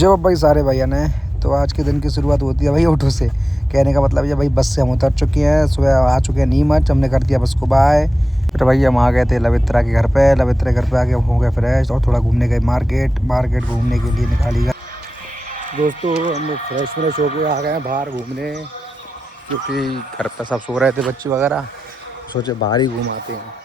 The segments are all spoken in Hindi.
जब भाई सारे भैया ने तो आज के दिन की शुरुआत होती है भाई ऑटो से। कहने का मतलब ये भाई बस से हम उतर चुके हैं, सुबह आ चुके हैं नीमच, हमने कर दिया बस को बाय। फिर भाई हम आ गए थे लवित्रा के घर पे। लवित्रा के घर पे आके हम हो गए फ्रेश और थोड़ा घूमने गए मार्केट घूमने के लिए निकाली गई। दोस्तों हम फ्रेश होके आ गए हैं बाहर घूमने, क्योंकि घर पर सब सो रहे थे बच्चे वगैरह, सोचे बाहर ही घूमाते हैं।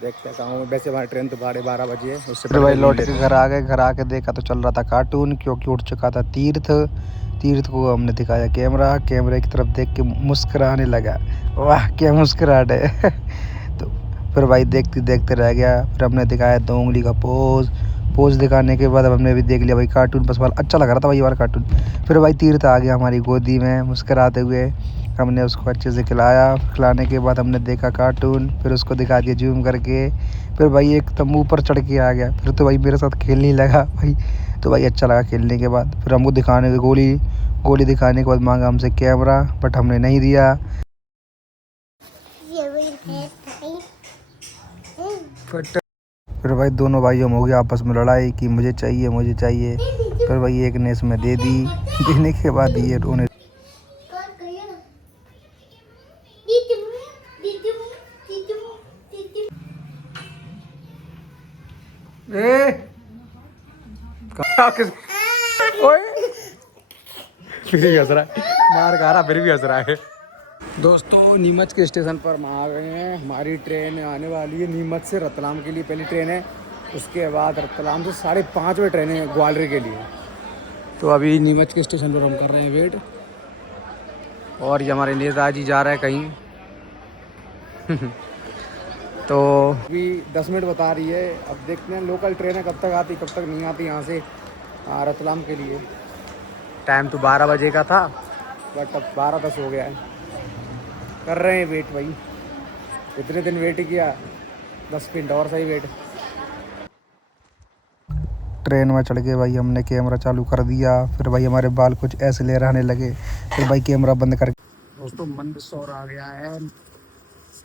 देखते हैं कहाँ। वैसे हमारी ट्रेन तो 12:30 बजे है, उससे पहले भाई लौट के घर आ गए। घर आके देखा तो चल रहा था कार्टून, क्योंकि उठ चुका था तीर्थ को हमने दिखाया कैमरे की तरफ देख के मुस्कुराने लगा। वाह क्या मुस्कुराहट है। तो फिर भाई देखते देखते रह गया। फिर हमने दिखाया 2 उंगली का पोज दिखाने के बाद अब हमने भी देख लिया भाई कार्टून। बस वाला अच्छा लग रहा था भाई वाला कार्टून। फिर भाई तीर्थ आ गया हमारी गोदी में मुस्कुराते हुए। हमने उसको अच्छे से खिलाने के बाद हमने देखा कार्टून, फिर उसको दिखा दिया जूम करके। फिर भाई एक तम्बू पर चढ़ के आ गया। फिर तो भाई मेरे साथ खेलने लगा भाई। तो भाई अच्छा लगा खेलने के बाद। फिर हमको दिखाने की गोली दिखाने के बाद मांगा हमसे कैमरा, बट हमने नहीं दिया। फिर भाई दोनों भाइयों में हो गया आपस में लड़ाई कि मुझे चाहिए। फिर भाई एक ने इसमें दे दी। देने के बाद ये रोने। फिर भी हंस रहा है, मार खा रहा फिर भी हंस रहा है। दोस्तों नीमच के स्टेशन पर हम आ गए हैं। हमारी ट्रेन आने वाली है नीमच से रतलाम के लिए पहली ट्रेन है। उसके बाद रतलाम से 5:30 बजे ट्रेन है ग्वालियर के लिए। तो अभी नीमच के स्टेशन पर हम कर रहे हैं वेट। और ये हमारे नेताजी जा रहे हैं कहीं। तो अभी 10 मिनट बता रही है। अब देखते हैं लोकल ट्रेन है कब तक आती कब तक नहीं आती यहाँ से रतलाम के लिए। टाइम तो 12 बजे का था, बट अब 12:10 हो गया है। कर रहे हैं वेट भाई, इतने दिन वेट किया, 10 मिनट और सही वेट। ट्रेन में चढ़ के भाई हमने कैमरा चालू कर दिया। फिर भाई हमारे बाल कुछ ऐसे ले रहने लगे। फिर भाई कैमरा बंद कर। दोस्तों मंदसौर आ गया है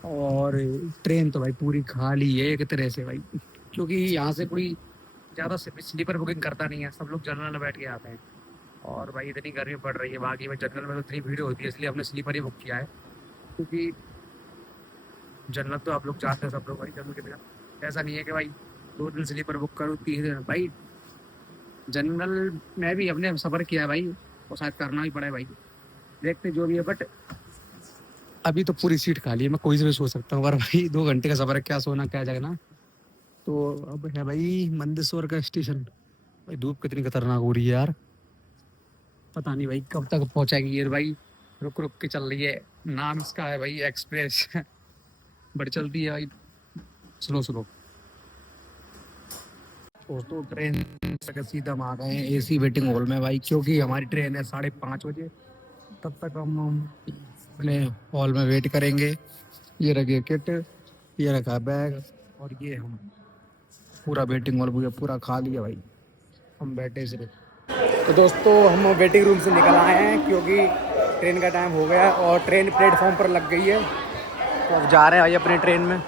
और ट्रेन तो भाई पूरी खाली है एक तरह से भाई, क्योंकि यहाँ से कोई ज़्यादा स्लीपर बुकिंग करता नहीं है, सब लोग जनरल में बैठ के आते हैं। और भाई इतनी गर्मी पड़ रही है, बाकी में जनरल में तो इतनी भीड़ होती है, इसलिए हमने स्लीपर ही बुक किया है। क्योंकि जनरल तो आप लोग चाहते हैं सब लोग भाई, जनरल की तरह ऐसा नहीं है कि भाई 2 दिन स्लीपर बुक करो 3 दिन भाई। जनरल में भी हमने सफ़र किया है भाई, और शायद करना ही पड़ा है भाई, देखते जो भी है। बट अभी तो पूरी सीट खाली है, मैं कोई से भी सो सकता हूँ। और भाई 2 घंटे का सफ़र है, क्या सोना क्या जगना। तो अब है भाई मंदसौर का स्टेशन। भाई धूप कितनी खतरनाक हो रही है यार, पता नहीं भाई कब तक पहुंचाएगी ये भाई। रुक रुक के चल रही है। नाम इसका है भाई एक्सप्रेस। बड़ी चलती है भाई, स्लो स्लो। दोस्तों ट्रेन से सीधा हम आ गए हैं एसी वेटिंग हॉल में भाई, क्योंकि हमारी ट्रेन है 5:30 बजे। तब तक हम अपने हॉल में वेट करेंगे। ये रखिए किट, ये रखा बैग, और ये हम पूरा वेटिंग हॉल पूरा खाली है भाई, हम बैठे सिर्फ। तो दोस्तों हम वेटिंग रूम से निकल आए हैं, क्योंकि ट्रेन का टाइम हो गया है और ट्रेन प्लेटफॉर्म पर लग गई है। तो अब जा रहे हैं भाई अपनी ट्रेन में।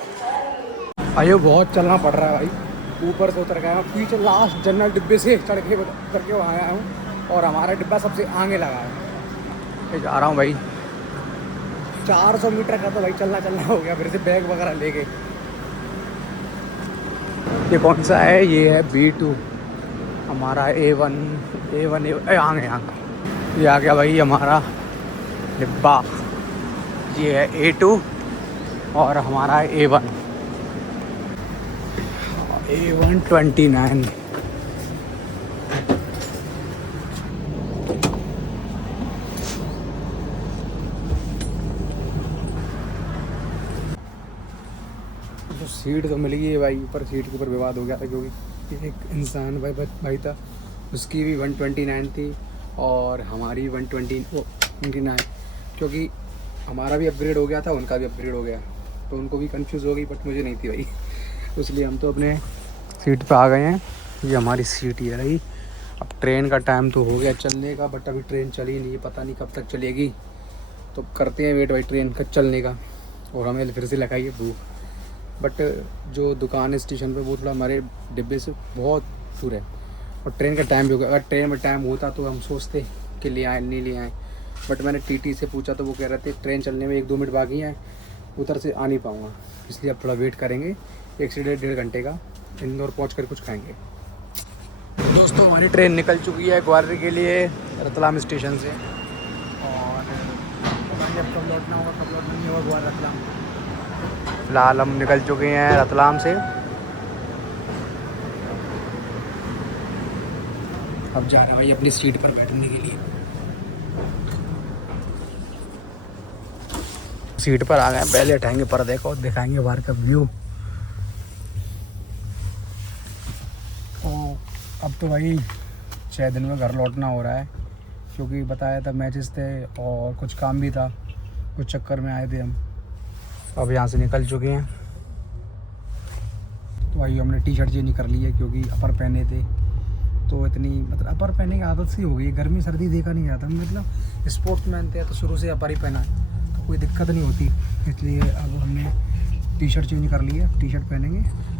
भाई बहुत चलना पड़ रहा है भाई, ऊपर से उतर गया हूँ, पीछे लास्ट जनरल डिब्बे से चढ़ के करके वहाँ आया हूँ, और हमारा डिब्बा सबसे आगे लगा है। जा रहा हूँ भाई, 400 मीटर का तो भाई चलना हो गया, फिर से बैग वगैरह ले गए। ये कौन सा है? ये है B2 हमारा A1 ये आ गया भाई हमारा डिब्बा। ये है A2 और हमारा A1 A129। तो सीट तो मिल गई है भाई, ऊपर सीट के ऊपर विवाद हो गया था, क्योंकि एक इंसान भाई था, उसकी भी 129 थी और हमारी 129, क्योंकि हमारा भी अपग्रेड हो गया था, उनका भी अपग्रेड हो गया, तो उनको भी कंफ्यूज हो गई, बट मुझे नहीं थी भाई। इसलिए हम तो अपने सीट पे आ गए हैं। ये हमारी सीट ही है भाई। अब ट्रेन का टाइम तो हो गया चलने का, बट अभी ट्रेन चली नहीं है, पता नहीं कब तक चलेगी। तो करते हैं वेट भाई ट्रेन का चलने का, और हमें फिर से लगाई है भूख। बट जो दुकान है स्टेशन पे वो थोड़ा हमारे डिब्बे से बहुत दूर है, और ट्रेन का टाइम भी होगा। अगर ट्रेन में टाइम होता तो हम सोचते कि ले आए, नहीं ले आए, बट मैंने टीटी से पूछा तो वो कह रहे थे ट्रेन चलने में 1-2 मिनट बाकी हैं, उधर से आ नहीं पाऊँगा, इसलिए अब थोड़ा वेट करेंगे 1 से 1.5 घंटे का। इंदौर पहुँच कर कुछ खाएँगे। दोस्तों हमारी ट्रेन निकल चुकी है ग्वालियर के लिए रतलाम स्टेशन से, और जब कब लौटना होगा कब लौटना नहीं होगा ग्वालियर रतलाम। फिलहाल हम निकल चुके हैं रतलाम से, अब जा रहे हैं भाई अपनी सीट पर बैठने के लिए। सीट पर आ गए, पहले उठाएंगे पर्दे को, दिखाएंगे बाहर का व्यू। अब तो भाई 6 दिन में घर लौटना हो रहा है, क्योंकि बताया था मैचेस थे और कुछ काम भी था, कुछ चक्कर में आए थे हम। अब यहाँ से निकल चुके हैं। तो भाई हमने टी शर्ट चेंज कर ली है, क्योंकि अपर पहने थे तो इतनी मतलब अपर पहनने की आदत सी हो गई। गर्मी सर्दी देखा नहीं जाता, मतलब स्पोर्ट्समैन थे तो शुरू से अपर ही पहना है, तो कोई दिक्कत नहीं होती, इसलिए अब हमने टी शर्ट चेंज कर ली है, टी शर्ट पहनेंगे।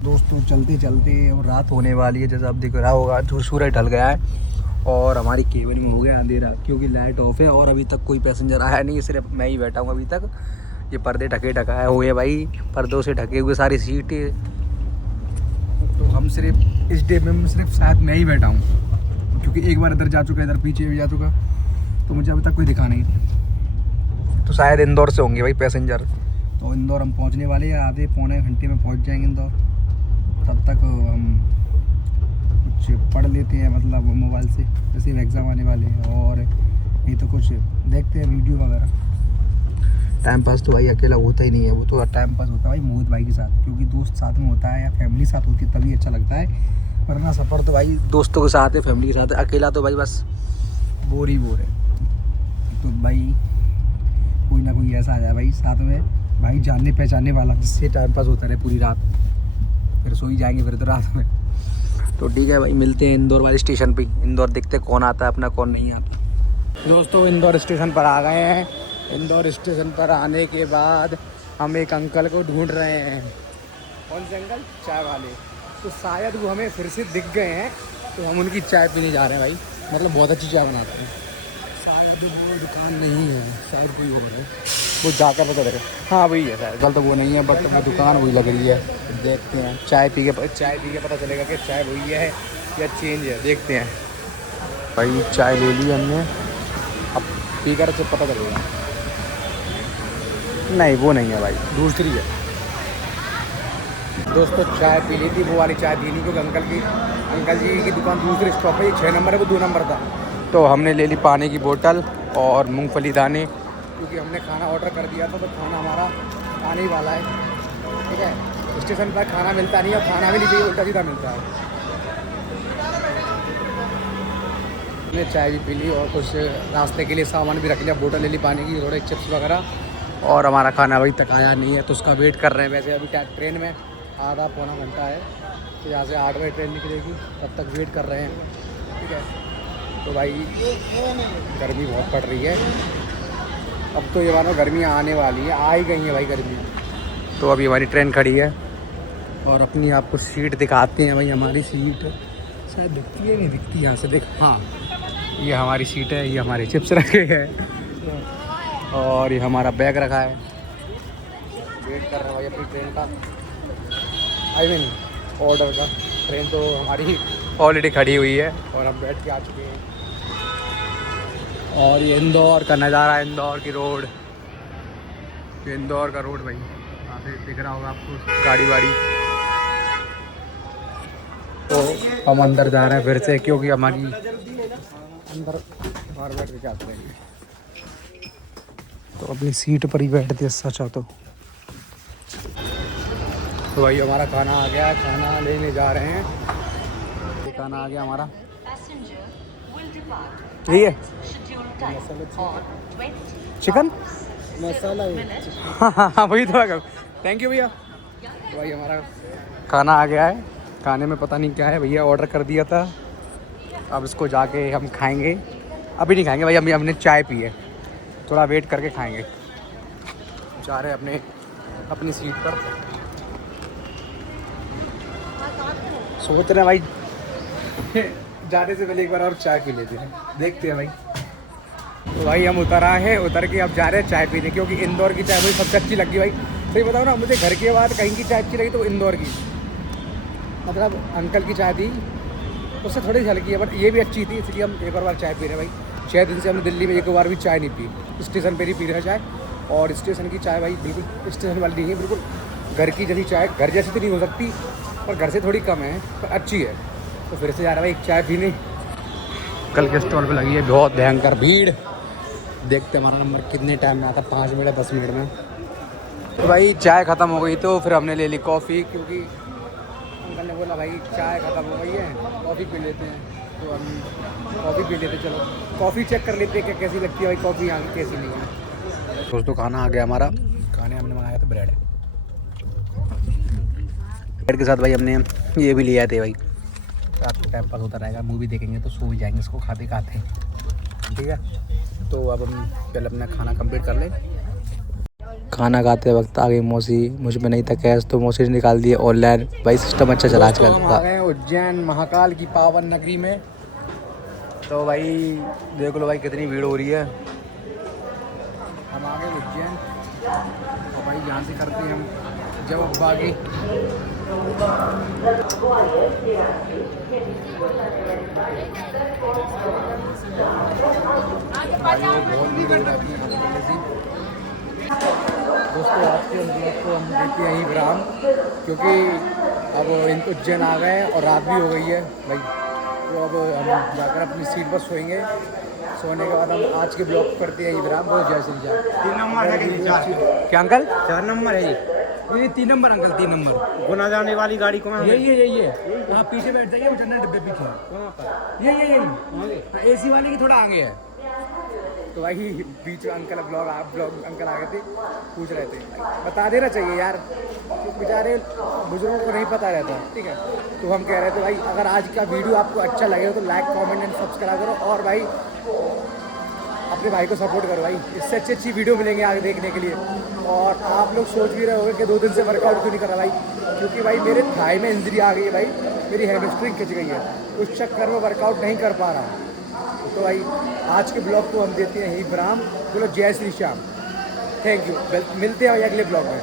दोस्तों चलते चलते और रात होने वाली है, जैसा आप दिख रहा होगा जो सूरज ढल गया है और हमारी केबिन में हो गया अंधेरा, क्योंकि लाइट ऑफ है और अभी तक कोई पैसेंजर आया नहीं है, सिर्फ मैं ही बैठा हूँ अभी तक। ये पर्दे ढकाए हुए भाई, पर्दों से ढके हुए सारी सीटें, तो हम सिर्फ इस डे में सिर्फ शायद मैं ही बैठा हूँ, क्योंकि एक बार इधर जा चुका, इधर पीछे भी जा चुका, तो मुझे अभी तक कोई दिखा नहीं। तो शायद इंदौर से होंगे भाई पैसेंजर। तो इंदौर हम पहुँचने वाले हैं, आधे पौने घंटे में पहुँच जाएंगे इंदौर। तब तक हम कुछ पढ़ लेते हैं, मतलब मोबाइल से, जैसे एग्ज़ाम आने वाले हैं, और नहीं तो कुछ देखते हैं वीडियो वगैरह। टाइम पास तो भाई अकेला होता ही नहीं है, वो तो टाइम पास होता है भाई मोहित भाई के साथ, क्योंकि दोस्त साथ में होता है या फैमिली साथ होती है तभी अच्छा लगता है, वरना सफ़र तो भाई दोस्तों के साथ है, फैमिली के साथ है, अकेला तो भाई बस बोर ही बोर है। तो भाई कोई ना कोई ऐसा आ जाए भाई साथ में, भाई जानने पहचानने वाला, जिससे टाइम पास होता रहे पूरी रात, फिर सो ही जाएंगे फिर तो रात में। तो ठीक है भाई, मिलते हैं इंदौर वाले स्टेशन पे। इंदौर देखते कौन आता है अपना, कौन नहीं आता। दोस्तों इंदौर स्टेशन पर आ गए हैं। इंदौर स्टेशन पर आने के बाद हम एक अंकल को ढूंढ रहे हैं। कौन से अंकल? चाय वाले। तो शायद वो हमें फिर से दिख गए हैं, तो हम उनकी चाय पीने जा रहे हैं भाई, मतलब बहुत अच्छी चाय बनाते हैं। शायद वो दुकान नहीं है, शायद कोई और है, वो जाकर पता लगेगा। हाँ वही है शायद, कल तो वो नहीं है, बट वो दुकान वही लग रही है। देखते हैं, चाय पी के पता चलेगा कि चाय वही है या चेंज है, देखते हैं। भाई चाय ले ली हमने, अब पी कर से पता चलेगा। नहीं वो नहीं है भाई, दूसरी है। दोस्तों चाय पी ली थी, वो वाली चाय पी ली, क्योंकि अंकल जी की दुकान दूसरे स्टॉप पे 6 नंबर है, वो 2 नंबर था। तो हमने ले ली पानी की बोतल और मूंगफली दाने, क्योंकि हमने खाना ऑर्डर कर दिया था, तो खाना हमारा आने ही वाला है। ठीक है, स्टेशन पर खाना मिलता नहीं है, खाना भी नहीं चाहिए, उल्टा सीधा मिलता है। हमने चाय भी पी ली और कुछ रास्ते के लिए सामान भी रख लिया, बोतल ले ली पानी की, थोड़े चिप्स वगैरह, और हमारा खाना अभी तक आया नहीं है, तो उसका वेट कर रहे हैं। वैसे अभी ट्रेन में आधा पौना घंटा है, तो यहाँ से 8 बजे ट्रेन निकलेगी, तब तक वेट कर रहे हैं। ठीक है, तो भाई गर्मी बहुत पड़ रही है, अब तो ये मानो गर्मियाँ आने वाली है, आ ही गई हैं भाई गर्मियाँ। तो अभी हमारी ट्रेन खड़ी है और अपनी आपको सीट दिखाते हैं भाई। हमारी सीट शायद दिखती है, नहीं दिखती यहाँ से, देख, हाँ ये हमारी सीट है, ये हमारे चिप्स रखे हैं और ये हमारा बैग रखा है। वेट कर रहे हैं भाई अपनी ट्रेन का, आई मीन ऑर्डर का। ट्रेन तो हमारी ऑलरेडी खड़ी हुई है और हम बैठ के आ चुके हैं। और ये इंदौर का नज़ारा, इंदौर की रोड, ये इंदौर का रोड भाई, यहाँ से दिख रहा होगा आपको गाड़ी वाड़ी। तो हम अंदर जा रहे हैं फिर से, क्योंकि हमारी अंदर बाहर बैठ के क्या करेंगे, तो अपनी सीट पर ही बैठते सच तो। तो भाई हमारा खाना आ गया, खाना लेने जा रहे हैं। ये खाना आ गया हमारा, ठीक है, चिकन मसाला, हाँ वही तो। थैंक यू भैया। तो भाई हमारा खाना आ गया है, खाने में पता नहीं क्या है, भैया ऑर्डर कर दिया था, अब इसको जाके हम खाएंगे। अभी नहीं खाएंगे भाई, अभी हमने चाय पी है, थोड़ा वेट करके खाएंगे। जा रहे हैं अपनी सीट पर, सोच रहे हैं भाई जाने से पहले एक बार और चाय पी लेते हैं, देखते हैं भाई। तो भाई हम उतर आए हैं, उतर के अब जा रहे हैं चाय पीने, क्योंकि इंदौर की चाय मुझे सबसे अच्छी लगी भाई। सही बताओ ना, मुझे घर के बाद कहीं की चाय अच्छी लगी तो इंदौर की, मतलब अंकल की चाय थी, उससे थोड़ी हल्की है बट ये भी अच्छी थी, इसलिए हम एक और बार चाय पी रहे हैं भाई। 6 दिन से हमने दिल्ली में एक बार भी चाय नहीं पी, स्टेशन पर ही पी रहे हैं चाय। और स्टेशन की चाय भाई बिल्कुल स्टेशन वाली नहीं है, बिल्कुल घर की जैसी चाय। घर जैसी तो नहीं हो सकती पर घर से थोड़ी कम है, पर अच्छी है। तो फिर से जा रहा है भाई चाय पीने। कल के स्टॉल पे लगी है बहुत भयंकर भीड़, देखते हमारा नंबर कितने टाइम में आता है, 5 मिनट 10 मिनट में। तो भाई चाय ख़त्म हो गई तो फिर हमने ले ली कॉफ़ी, क्योंकि अंकल ने बोला भाई चाय ख़त्म हो गई है, कॉफ़ी पी लेते हैं। तो हम कॉफ़ी पी लेते, चलो कॉफ़ी चेक कर लेते हैं क्या कैसी लगती है भाई कॉफ़ी यहाँ की, कैसी नहीं है। दोस्तों खाना आ गया हमारा, खाने हमने मंगाया था ब्रेड के साथ भाई हमने ये भी लिया थे भाई, रात को टाइम पास होता रहेगा, मूवी देखेंगे तो सो भी जाएंगे इसको खाते खाते, ठीक है। तो अब हम पहले अपना खाना कंप्लीट कर लें। खाना खाते वक्त आ गई मौसी, मुझ में नहीं था कैश तो मौसी ने निकाल दिया ऑनलाइन भाई, सिस्टम अच्छा चला आजकल। हम आ गए उज्जैन महाकाल की पावन नगरी में। तो भाई देख लो भाई कितनी भीड़ हो रही है। हम आ गए उज्जैन और भाई यहाँ से करते हैं हम जब बागी। दोस्तों आज के ब्लॉग को हम देखते हैं यहीं विराम, क्योंकि अब उज्जैन आ गए और रात भी हो गई है भाई। तो अब हम जाकर अपनी सीट पर सोएंगे, सोने के बाद हम आज के ब्लॉग करते हैं यहीं विराम। बहुत जय श्री राम। 3 नंबर है क्या अंकल? 4 नंबर है ये 3 नंबर अंकल, 3 नंबर। गुना जाने वाली गाड़ी कौन है? यही है। हाँ पीछे बैठ जाइए, चलना डब्बे पीछे वहाँ पर, यही AC वाले की थोड़ा आगे है। तो भाई बीच में अंकल ब्लॉग अंकल आ गए थे, पूछ रहे थे, बता देना चाहिए यार, बेचारे बुजुर्गों को नहीं पता रहता, ठीक है। तो हम कह रहे थे भाई अगर आज का वीडियो आपको अच्छा लगे तो लाइक कमेंट एंड सब्सक्राइब करो, और भाई अपने भाई को सपोर्ट करो भाई, इससे अच्छी वीडियो मिलेंगे आगे देखने के लिए। और आप लोग सोच भी रहे होंगे कि 2 दिन से वर्कआउट क्यों नहीं कर रहा भाई, क्योंकि भाई मेरे थाई में इंजरी आ गई है भाई, मेरी हैमस्ट्रिंग खिंच गई है, उस चक्कर में वर्कआउट नहीं कर पा रहा। तो भाई आज के ब्लॉग को हम देते हैं यही विराम। बोलो जय श्री श्याम, थैंक यू, मिलते हैं भाई अगले ब्लॉग में।